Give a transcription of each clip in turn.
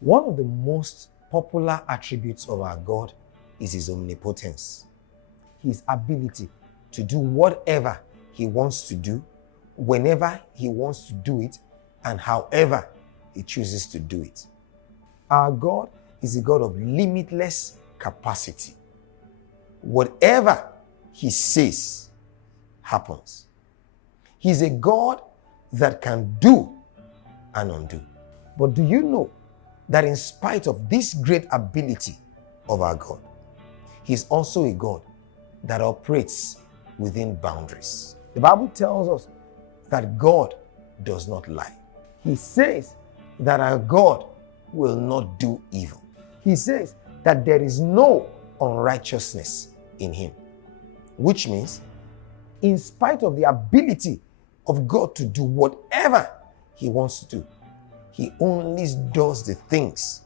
One of the most popular attributes of our God is his omnipotence, his ability to do whatever he wants to do, whenever he wants to do it, and however he chooses to do it. Our God is a God of limitless capacity. Whatever he says happens. He's a God that can do and undo. But do you know that in spite of this great ability of our God, he's also a God that operates within boundaries? The Bible tells us that God does not lie. He says that our God will not do evil. He says that there is no unrighteousness in him, which means in spite of the ability of God to do whatever he wants to do, he only does the things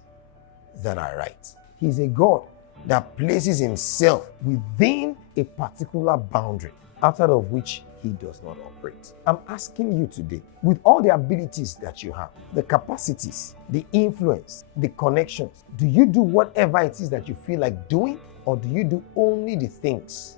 that are right. He's a God that places himself within a particular boundary, outside of which he does not operate. I'm asking you today, with all the abilities that you have, the capacities, the influence, the connections, do you do whatever it is that you feel like doing, or do you do only the things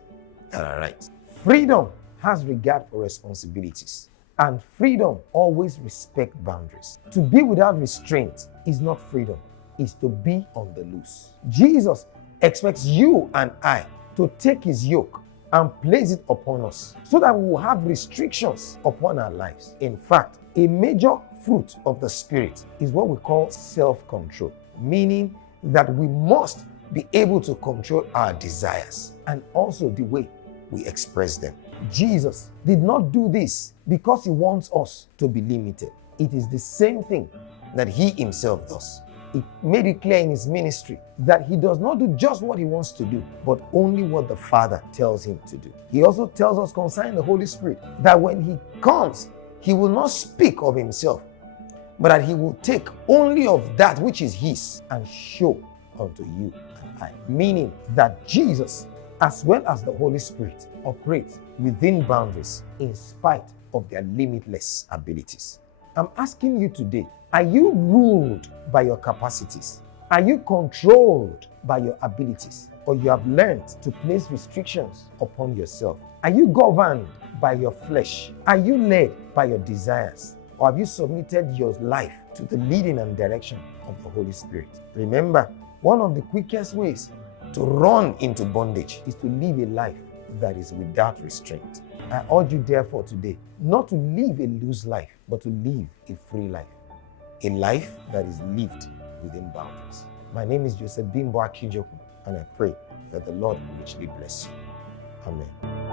that are right? Freedom has regard for responsibilities, and freedom always respects boundaries. To be without restraint is not freedom, it's to be on the loose. Jesus expects you and I to take his yoke and place it upon us so that we will have restrictions upon our lives. In fact, a major fruit of the Spirit is what we call self-control, meaning that we must be able to control our desires and also the way we express them. Jesus did not do this because he wants us to be limited. It is the same thing that he himself does. He made it clear in his ministry that he does not do just what he wants to do, but only what the Father tells him to do. He also tells us concerning the Holy Spirit that when he comes, he will not speak of himself, but that he will take only of that which is his and show unto you and I. Meaning that Jesus, as well as the Holy Spirit, operate within boundaries in spite of their limitless abilities. I'm asking you today, are you ruled by your capacities? Are you controlled by your abilities? Or you have learned to place restrictions upon yourself? Are you governed by your flesh? Are you led by your desires? Or have you submitted your life to the leading and direction of the Holy Spirit? Remember, one of the quickest ways to run into bondage is to live a life that is without restraint. I urge you therefore today not to live a loose life, but to live a free life. A life that is lived within boundaries. My name is BIMBO, and I pray that the Lord richly bless you. Amen.